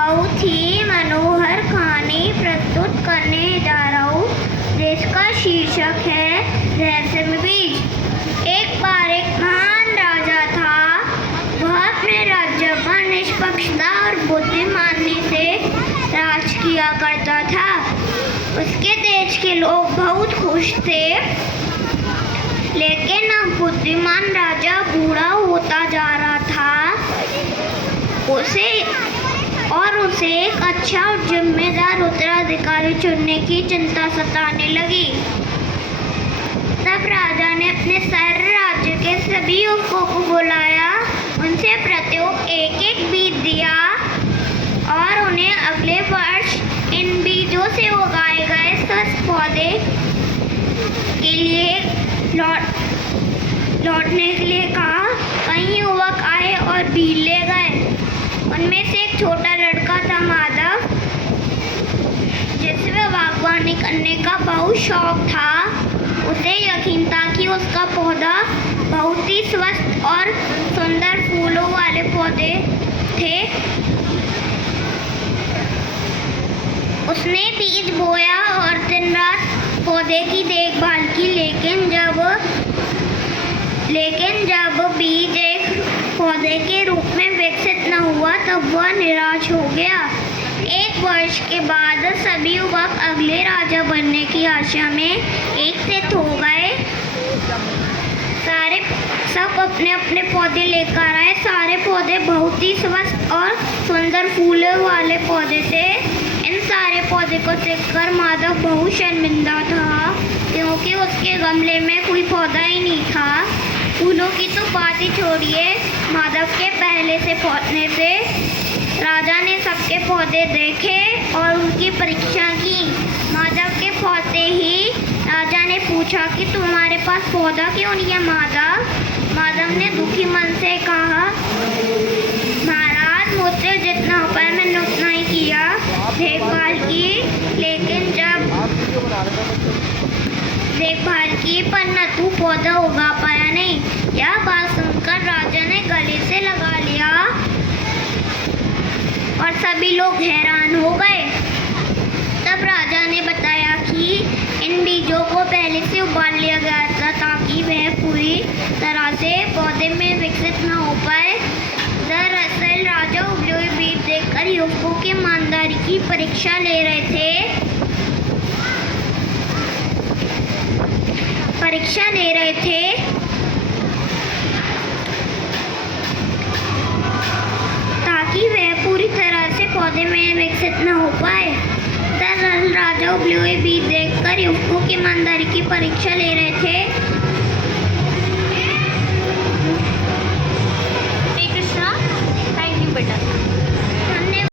बहुत ही मनोहर कहानी प्रस्तुत करने जा रहा हूँ जिसका शीर्षक है रहस्यमय बीज। एक बार एक महान राजा था। वह अपने राज्य पर निष्पक्षता और बुद्धिमानी से राज किया करता था। उसके देश के लोग बहुत खुश थे, लेकिन अब बुद्धिमान राजा बूढ़ा होता जा रहा था। उसे एक अच्छा और जिम्मेदार उत्तराधिकारी चुनने की चिंता सताने लगी। तब राजा ने अपने सारे राज्य के सभी युवकों को बुलाया, उनसे प्रत्येक एक बीज दिया और उन्हें अगले वर्ष इन बीजों से उगाए गए स्वस्थ पौधे के लिए लौटने के लिए कहा। कई युवक आए और बीज ले गए। उनमें से एक छोटा लड़का था माधव, जिसमें बागवानी करने का बहुत शौक था। उसे यकीन था कि उसका पौधा बहुत ही स्वस्थ और सुंदर फूलों वाले पौधे थे। उसने बीज बोया और दिन रात पौधे की देखभाल की, लेकिन जब बीज एक पौधे के रूप में विकसित न हुआ तब वह निराश हो गया। एक वर्ष के बाद सभी युवक अगले राजा बनने की आशा में एकत्रित हो गए। सब अपने अपने पौधे लेकर आए। सारे पौधे बहुत ही स्वस्थ और सुंदर फूलों वाले पौधे थे। इन सारे पौधे को देखकर माधव बहुत शर्मिंदा था, क्योंकि उसके गमले में कोई पौधा ही नहीं था। फूलों की तो बात ही छोड़िए, माधव के पहले से पौधे से राजा ने सबके पौधे देखे और उनकी परीक्षा की। माधव के पौधे ही राजा ने पूछा कि तुम्हारे पास पौधा क्यों नहीं है माधव ने दुखी मन से कहा, महाराज, मुझसे जितना हो पाया मैंने उतना ही किया, देखभाल की पर न तू पौधा उगा पाया नहीं। यह बात सुनकर राजा ने गले से लगा लिया और सभी लोग हैरान हो गए। तब राजा ने बताया कि इन बीजों को पहले से उबाल लिया गया था ताकि वह पूरी तरह से पौधे में विकसित न हो पाए। दरअसल राजा उबले हुए बीज देखकर युवकों की ईमानदारी की परीक्षा ले रहे थे ताकि वह पूरी तरह से पौधे में विकसित न हो पाए। दरअसल राजा उबले हुए बीज देखकर युवकों की ईमानदारी की परीक्षा ले रहे थे।